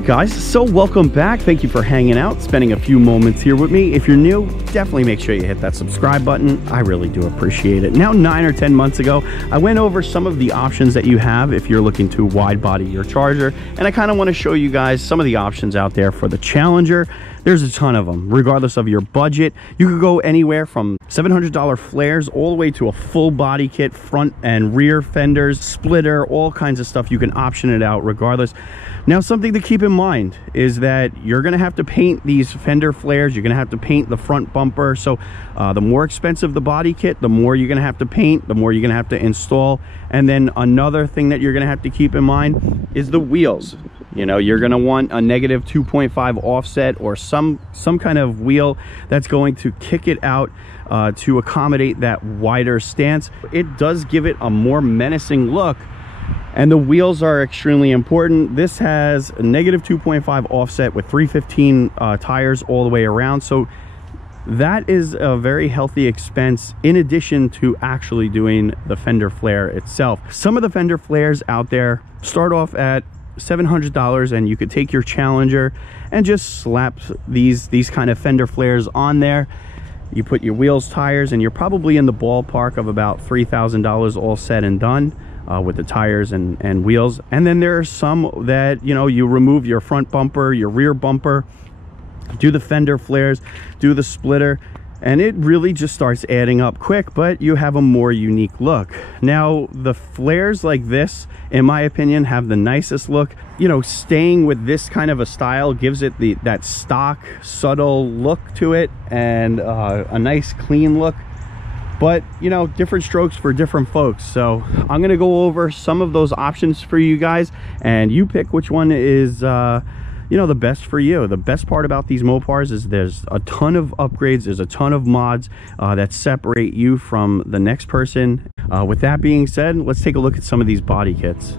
Alright guys, so welcome back. Thank you for hanging out, spending a few moments here with me. If you're new, definitely make sure you hit that subscribe button. I really do appreciate it. Now 9 or 10 months ago, I went over some of the options that you have if you're looking to wide body your Charger, and I kind of want to show you guys some of the options out there for the Challenger. There's a ton of them, regardless of your budget. You could go anywhere from $700 flares all the way to a full body kit, front and rear fenders, splitter, all kinds of stuff. You can option it out regardless. Now, something to keep in mind is that you're going to have to paint these fender flares. You're going to have to paint the front bumper. So the more expensive the body kit, the more you're going to have to paint, the more you're going to have to install. And then another thing that you're going to have to keep in mind is the wheels. You know, you're going to want a negative 2.5 offset or some kind of wheel that's going to kick it out to accommodate that wider stance. It does give it a more menacing look, and the wheels are extremely important. This has a negative 2.5 offset with 315 tires all the way around, so that is a very healthy expense in addition to actually doing the fender flare itself. Some of the fender flares out there start off at $700, and you could take your Challenger and just slap these kind of fender flares on there. You put your wheels, tires, and you're probably in the ballpark of about $3,000 all said and done with the tires and wheels. And then there are some that, you know, you remove your front bumper, your rear bumper, do the fender flares, do the splitter, and it really just starts adding up quick, but you have a more unique look. Now, the flares like this, in my opinion, have the nicest look. You know, staying with this kind of a style gives it that stock, subtle look to it, and a nice clean look. But, you know, different strokes for different folks. So I'm gonna go over some of those options for you guys, and you pick which one is you know, the best for you. The best part about these Mopars is there's a ton of upgrades, there's a ton of mods that separate you from the next person. With that being said, let's take a look at some of these body kits.